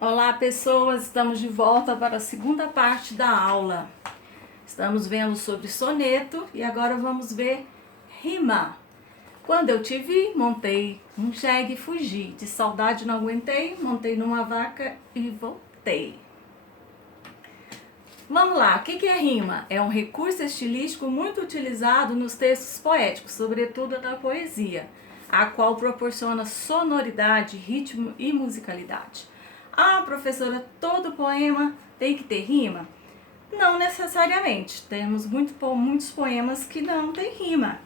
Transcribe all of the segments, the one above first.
Olá, pessoas! Estamos de volta para a segunda parte da aula. Estamos vendo sobre soneto e agora vamos ver rima. Quando eu te vi, montei um jegue e fugi. De saudade não aguentei, montei numa vaca e voltei. Vamos lá, o que é rima? É um recurso estilístico muito utilizado nos textos poéticos, sobretudo na poesia, a qual proporciona sonoridade, ritmo e musicalidade. Ah, professora, todo poema tem que ter rima? Não necessariamente. Temos muitos poemas que não tem rima.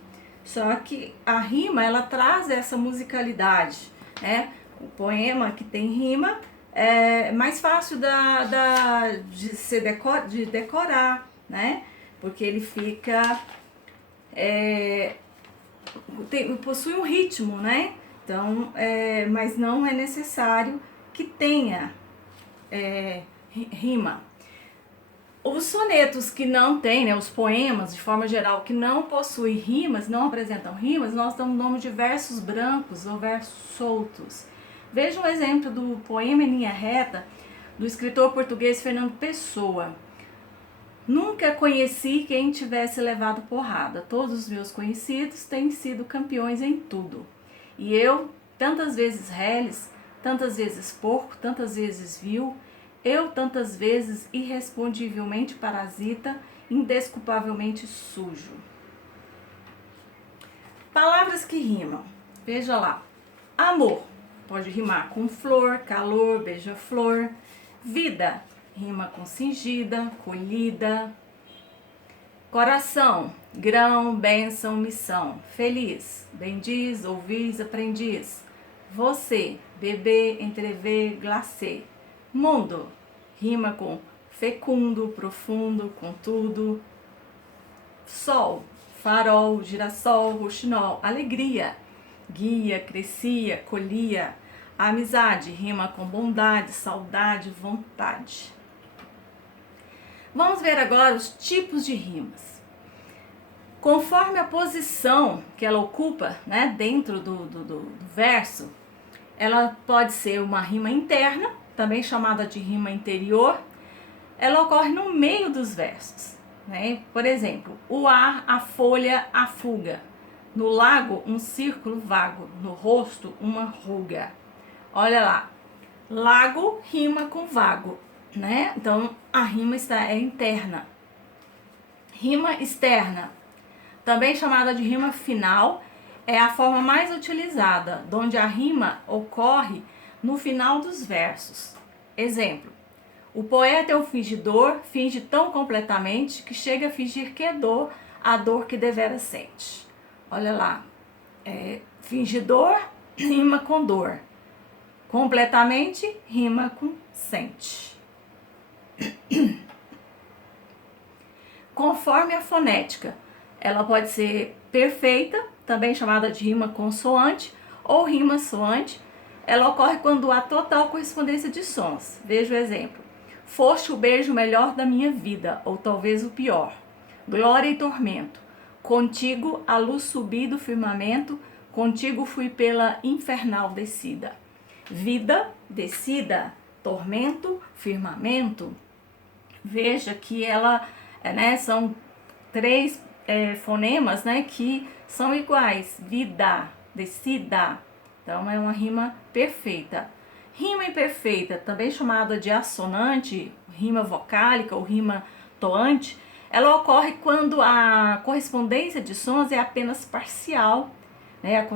Só que a rima, ela traz essa musicalidade, né? O poema que tem rima é mais fácil de decorar, né? Porque ele fica... possui um ritmo, né? Então, mas não é necessário que tenha rima. Os sonetos que não têm, né, os poemas, de forma geral, que não possuem rimas, não apresentam rimas, nós damos o nome de versos brancos ou versos soltos. Veja um exemplo do poema em linha reta, do escritor português Fernando Pessoa. Nunca conheci quem tivesse levado porrada. Todos os meus conhecidos têm sido campeões em tudo. E eu, tantas vezes reles, tantas vezes porco, tantas vezes vil, eu tantas vezes irrespondivelmente parasita, indesculpavelmente sujo. Palavras que rimam. Veja lá. Amor. Pode rimar com flor, calor, beija-flor. Vida. Rima com cingida, colhida. Coração. Grão, bênção, missão. Feliz. Bendiz, ouvis, aprendiz. Você. Bebê, entrever, glacê. Mundo, rima com fecundo, profundo, contudo. Sol, farol, girassol, roxinol. Alegria, guia, crescia, colhia. Amizade, rima com bondade, saudade, vontade. Vamos ver agora os tipos de rimas. Conforme a posição que ela ocupa, né, dentro do verso, ela pode ser uma rima interna, também chamada de rima interior. Ela ocorre no meio dos versos, né? Por exemplo, o ar, a folha, a fuga. No lago, um círculo vago. No rosto, uma ruga. Olha lá, lago rima com vago, né? Então, a rima é interna. Rima externa, também chamada de rima final, é a forma mais utilizada, onde a rima ocorre no final dos versos. Exemplo: o poeta é um fingidor, finge tão completamente que chega a fingir que é dor, a dor que devera sente. Olha lá, fingidor rima com dor, completamente rima com sente. Conforme a fonética, ela pode ser perfeita, também chamada de rima consoante ou rima soante. Ela ocorre quando há total correspondência de sons. Veja o exemplo: foste o beijo melhor da minha vida, ou talvez o pior. Glória e tormento. Contigo a luz subi do firmamento, contigo fui pela infernal descida. Vida, descida, tormento, firmamento. Veja que ela, são três fonemas, né, que são iguais. Vida, descida. Então é uma rima perfeita. Rima imperfeita, também chamada de assonante, rima vocálica ou rima toante, ela ocorre quando a correspondência de sons é apenas parcial, né?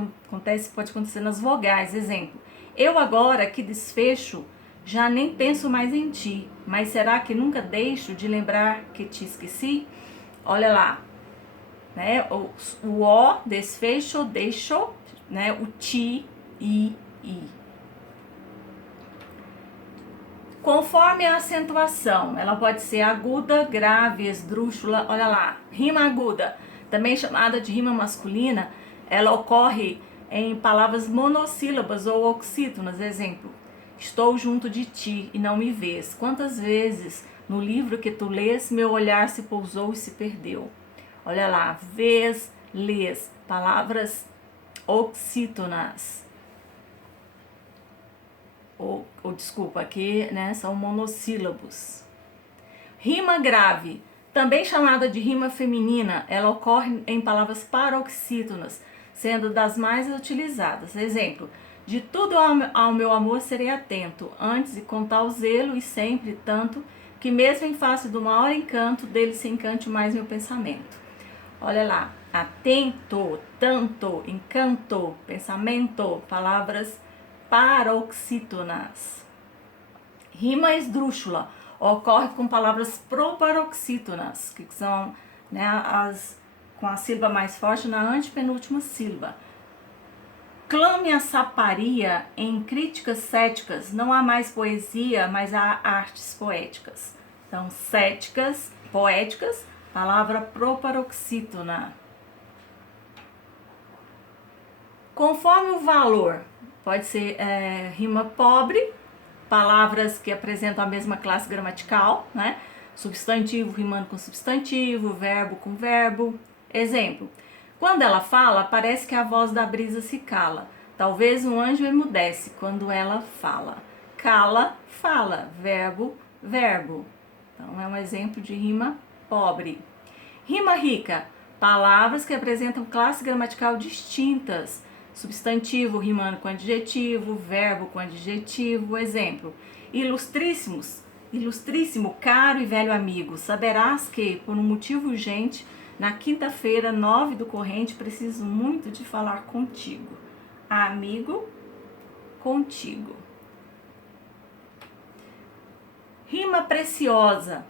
Pode acontecer nas vogais. Exemplo: eu agora que desfecho, já nem penso mais em ti, mas será que nunca deixo de lembrar que te esqueci? Olha lá, né? O ó, desfecho, deixo, né? O ti, i. Conforme a acentuação, ela pode ser aguda, grave, esdrúxula. Olha lá, rima aguda, também chamada de rima masculina, ela ocorre em palavras monossílabas ou oxítonas. Exemplo: estou junto de ti e não me vês. Quantas vezes no livro que tu lês, meu olhar se pousou e se perdeu. Olha lá, vês, lês, palavras oxítonas. ou desculpa, aqui, né, são monossílabos. Rima grave, também chamada de rima feminina, ela ocorre em palavras paroxítonas, sendo das mais utilizadas. Exemplo: de tudo ao meu amor serei atento, antes e com tal zelo e sempre tanto, que mesmo em face do maior encanto, dele se encante mais meu pensamento. Olha lá, atento, tanto, encanto, pensamento, palavras paroxítonas. Rima esdrúxula ocorre com palavras proparoxítonas, que são, né, com a sílaba mais forte na antepenúltima sílaba. Clame a saparia em críticas céticas, não há mais poesia, mas há artes poéticas. Então, céticas, poéticas, palavra proparoxítona. Conforme o valor, pode ser rima pobre, palavras que apresentam a mesma classe gramatical, né? Substantivo rimando com substantivo, verbo com verbo. Exemplo: quando ela fala, parece que a voz da brisa se cala. Talvez um anjo emudece quando ela fala. Cala, fala. Verbo, verbo. Então, é um exemplo de rima pobre. Rima rica, palavras que apresentam classe gramatical distintas. Substantivo rimando com adjetivo, verbo com adjetivo. Exemplo: ilustríssimos, ilustríssimo, caro e velho amigo, saberás que, por um motivo urgente, na quinta-feira, 9 do corrente, preciso muito de falar contigo. Amigo, contigo. Rima preciosa,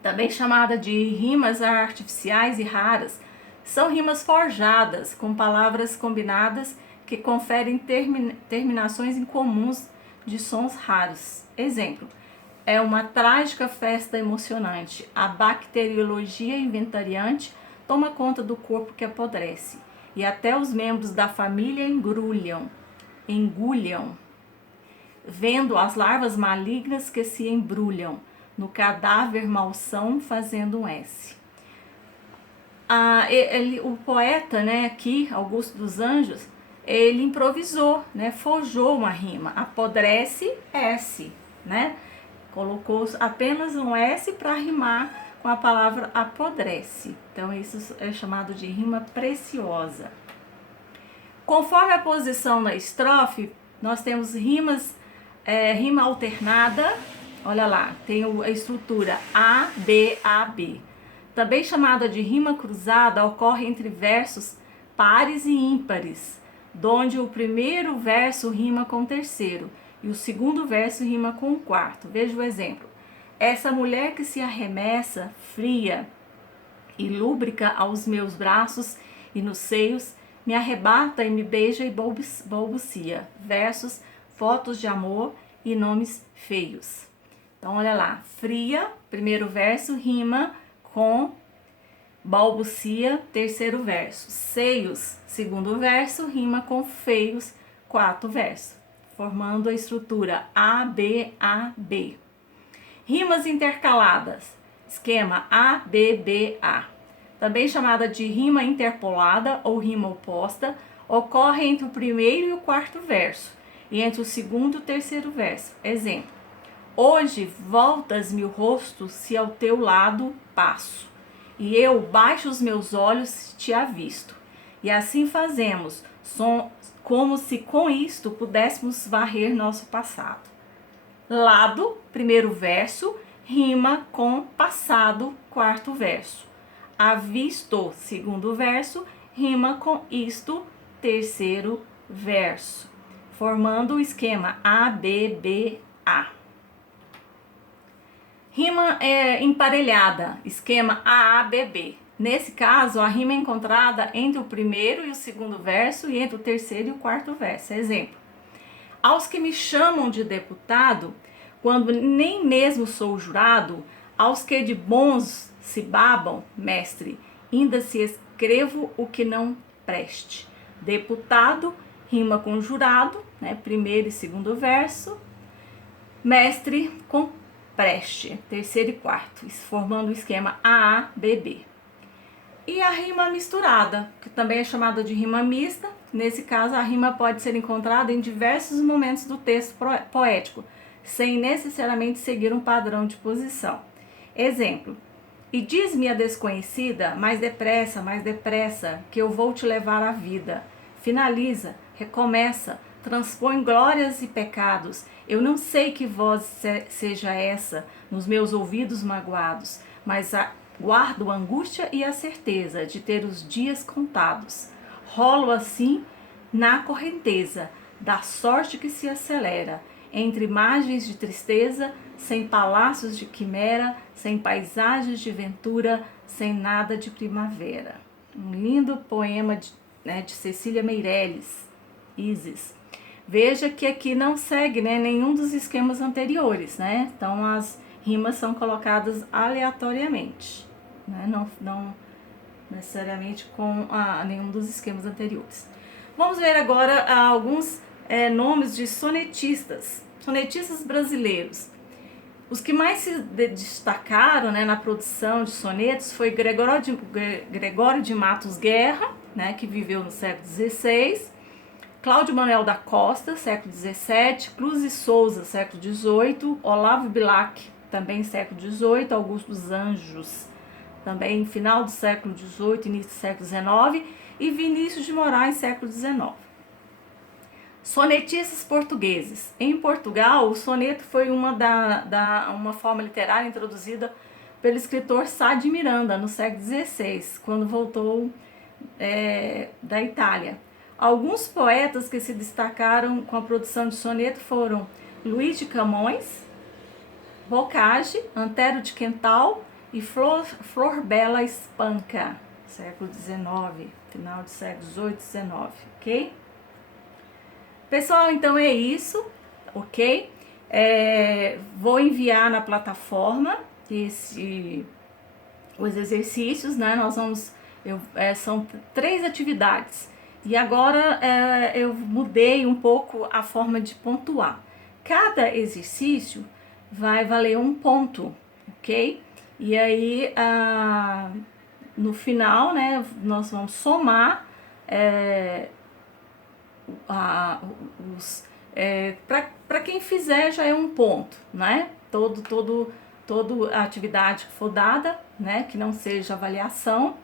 também chamada de rimas artificiais e raras, são rimas forjadas com palavras combinadas que conferem terminações incomuns de sons raros. Exemplo: é uma trágica festa emocionante. A bacteriologia inventariante toma conta do corpo que apodrece, e até os membros da família engulham, vendo as larvas malignas que se embrulham no cadáver malsão fazendo um S. O poeta, né, aqui, Augusto dos Anjos, ele improvisou, né, forjou uma rima. Apodrece, S, né? Colocou apenas um S para rimar com a palavra apodrece. Então, isso é chamado de rima preciosa. Conforme a posição na estrofe, nós temos rima alternada. Olha lá, tem a estrutura A, B, A, B. Também chamada de rima cruzada, ocorre entre versos pares e ímpares, donde o primeiro verso rima com o terceiro e o segundo verso rima com o quarto. Veja o exemplo: essa mulher que se arremessa, fria e lúbrica aos meus braços e nos seios, me arrebata e me beija e balbucia. Versos, fotos de amor e nomes feios. Então, olha lá, fria, primeiro verso, rima com balbucia, terceiro verso. Seios, segundo verso, rima com feios, quarto verso, formando a estrutura A, B, A, B. Rimas intercaladas, esquema A, B, B, A. Também chamada de rima interpolada ou rima oposta, ocorre entre o primeiro e o quarto verso, e entre o segundo e o terceiro verso. Exemplo: hoje voltas-me o rosto se ao teu lado passo, e eu baixo os meus olhos te avisto. E assim fazemos, como se com isto pudéssemos varrer nosso passado. Lado, primeiro verso, rima com passado, quarto verso. Avisto, segundo verso, rima com isto, terceiro verso, formando o esquema A, B, B, A. Rima emparelhada, esquema A, A, B, B. Nesse caso, a rima é encontrada entre o primeiro e o segundo verso e entre o terceiro e o quarto verso. Exemplo: aos que me chamam de deputado, quando nem mesmo sou jurado, aos que de bons se babam, mestre, ainda se escrevo o que não preste. Deputado rima com jurado, né, primeiro e segundo verso. Mestre com preste, terceiro e quarto, formando o esquema AA, BB. E a rima misturada, que também é chamada de rima mista, Nesse caso, a rima pode ser encontrada em diversos momentos do texto poético, sem necessariamente seguir um padrão de posição. Exemplo: e diz-me a desconhecida, mais depressa, que eu vou te levar à vida. Finaliza, recomeça, transpõe glórias e pecados. Eu não sei que voz seja essa nos meus ouvidos magoados, mas guardo a angústia e a certeza de ter os dias contados. Rolo assim na correnteza da sorte que se acelera, entre imagens de tristeza, sem palácios de quimera, sem paisagens de ventura, sem nada de primavera. Um lindo poema de Cecília Meirelles, Isis. Veja que aqui não segue, né, nenhum dos esquemas anteriores, né? Então as rimas são colocadas aleatoriamente, né? Não necessariamente com nenhum dos esquemas anteriores. Vamos ver agora alguns nomes de sonetistas brasileiros. Os que mais se destacaram, né, na produção de sonetos foi Gregório de Matos Guerra, né, que viveu no século XVI, Cláudio Manuel da Costa, século XVII, Cruz e Souza, século XVIII, Olavo Bilac, também século XVIII, Augusto dos Anjos, também final do século XVIII, início do século XIX, e Vinícius de Moraes, século XIX. Sonetistas portugueses. Em Portugal, o soneto foi uma forma literária introduzida pelo escritor Sá de Miranda, no século XVI, quando voltou da Itália. Alguns poetas que se destacaram com a produção de soneto foram Luís de Camões, Bocage, Antero de Quental e Flor Bela Espanca, século XIX, final do século XVIII, XIX, ok? Pessoal, então é isso, ok? Vou enviar na plataforma os exercícios, né? São 3 atividades. E agora eu mudei um pouco a forma de pontuar. Cada exercício vai valer 1 ponto, ok? E aí, no final, né, nós vamos somar para quem fizer já é 1 ponto, né? Toda a atividade que for dada, né, que não seja avaliação,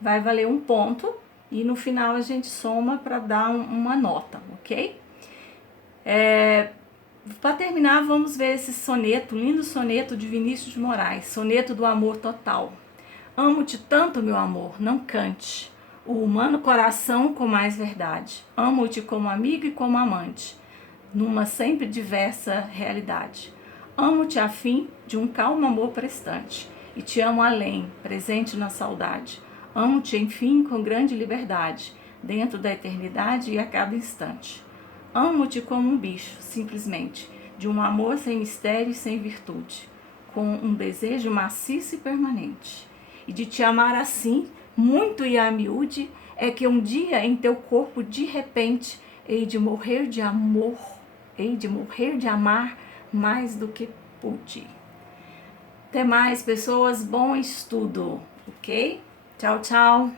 vai valer 1 ponto. E no final a gente soma para dar uma nota, ok? Para terminar, vamos ver esse soneto, lindo soneto de Vinícius de Moraes, soneto do amor total. Amo-te tanto, meu amor, não cante o humano coração com mais verdade. Amo-te como amigo e como amante, numa sempre diversa realidade. Amo-te a fim de um calmo amor prestante, e te amo além, presente na saudade. Amo-te, enfim, com grande liberdade, dentro da eternidade e a cada instante. Amo-te como um bicho, simplesmente, de um amor sem mistério e sem virtude, com um desejo maciço e permanente. E de te amar assim, muito e a miúde, é que um dia em teu corpo, de repente, hei de morrer de amar mais do que pude. Até mais, pessoas, bom estudo, ok? Tchau, tchau!